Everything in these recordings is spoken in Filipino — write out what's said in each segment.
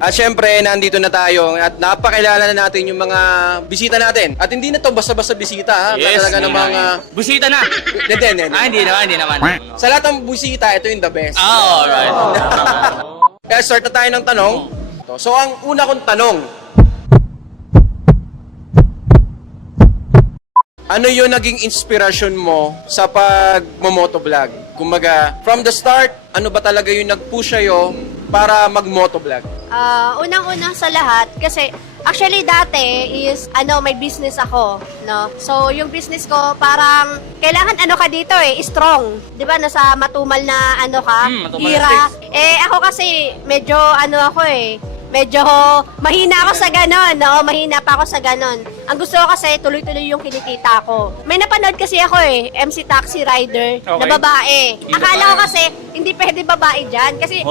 At syempre, nandito na tayo at napakilala na natin yung mga bisita natin. At hindi na to basta-basta bisita, ha? Yes, Talaga namang... busita na! Hindi. Hindi naman. Sa lahat ng bisita, ito yung the best. Alright. Kaya start na tayo ng tanong. So, ang una kong tanong, ano yung naging inspirasyon mo sa pag-motovlog? Kumbaga, from the start, ano ba talaga yung nag-push sa'yo para mag-motovlog? Unang-unang sa lahat, kasi actually dati is, may business ako, no? So, yung business ko, parang, kailangan ka dito strong. Di ba, nasa matumal na matumal na hira. stakes. Ako kasi, medyo medyo mahina ako sa ganon, no? Mahina pa ako sa ganon. Ang gusto ko kasi, tuloy-tuloy yung kinikita ko. May napanood kasi ako MC Taxi Rider na babae. Akala ko kasi, hindi pwede babae dyan. Kasi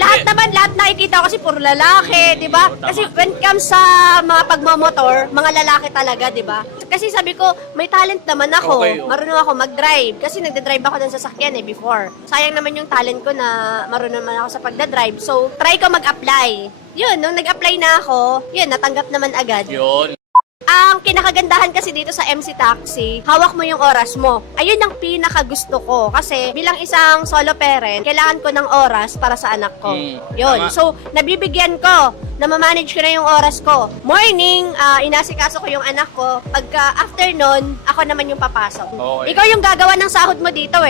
lahat nakikita ko kasi puro lalaki, di ba? Kasi when it comes sa mga pagmamotor, mga lalaki talaga, di ba? Kasi sabi ko, may talent naman ako. Marunong ako mag-drive. Kasi nagda-drive ako ng sasakyan before. Sayang naman yung talent ko na marunong naman ako sa pagda-drive. So, try ko mag-apply. Yun, nung nag-apply na ako, natanggap naman agad. Yun. Ang kinakagandahan kasi dito sa MC Taxi, hawak mo yung oras mo. Ayun ang pinaka gusto ko. Kasi bilang isang solo parent, kailangan ko ng oras para sa anak ko. Yun. Tama. So, nabibigyan ko, namamanage ko na yung oras ko. Morning, inasikaso ko yung anak ko. Pagka afternoon, ako naman yung papasok. Okay. Ikaw yung gagawa ng sahod mo dito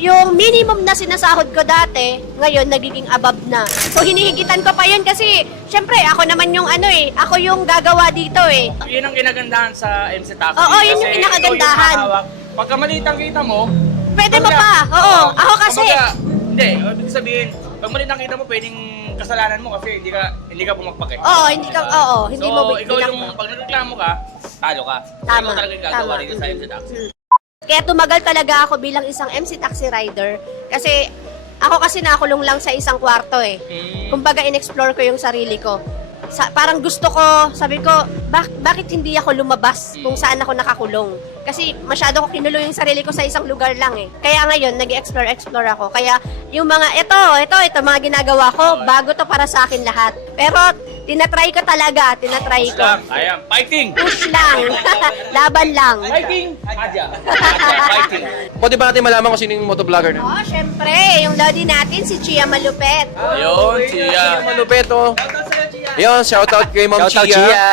yung minimum na sinasahod ko dati, ngayon nagiging above na. So, hinihigitan ko pa yun kasi, syempre, ako naman yung ako yung gagawa dito Yun ang kinagandahan sa MC Taxi. Oo, yun yung kinakagandahan. Pagka maliit ang kita mo, Pwede mo pa. Oo, ako kasi. Hindi, ibig sabihin, pag maliit ang kita mo, pwedeng kasalanan mo kasi hindi ka bumagpak hindi mo ikaw yung, pag nagreklamo ka, talo ka. Tama, Ikaw talaga yung gagawa tama. dito sa MC Taxi. Kaya tumagal talaga ako bilang isang MC Taxi Rider kasi ako kasi nakulong lang sa isang kwarto Kumbaga in-explore ko yung sarili ko. Parang gusto ko, sabi ko, bakit hindi ako lumabas kung saan ako nakakulong? Kasi masyado ko kinulo yung sarili ko sa isang lugar lang Kaya ngayon, nag-explore ako. Kaya yung mga, ito mga ginagawa ko, bago to para sa akin lahat. Pero, tinatry ko. Ayan, fighting! Push lang. Laban lang. Fighting! Adya, fighting! Pwede ba natin malaman kung sino yung motovlogger na? Syempre, yung lodi natin, si Chia Malupet. Yun, siya. Malupet, Yun, shoutout kay Ma'am Shoutout, Chia. Chia.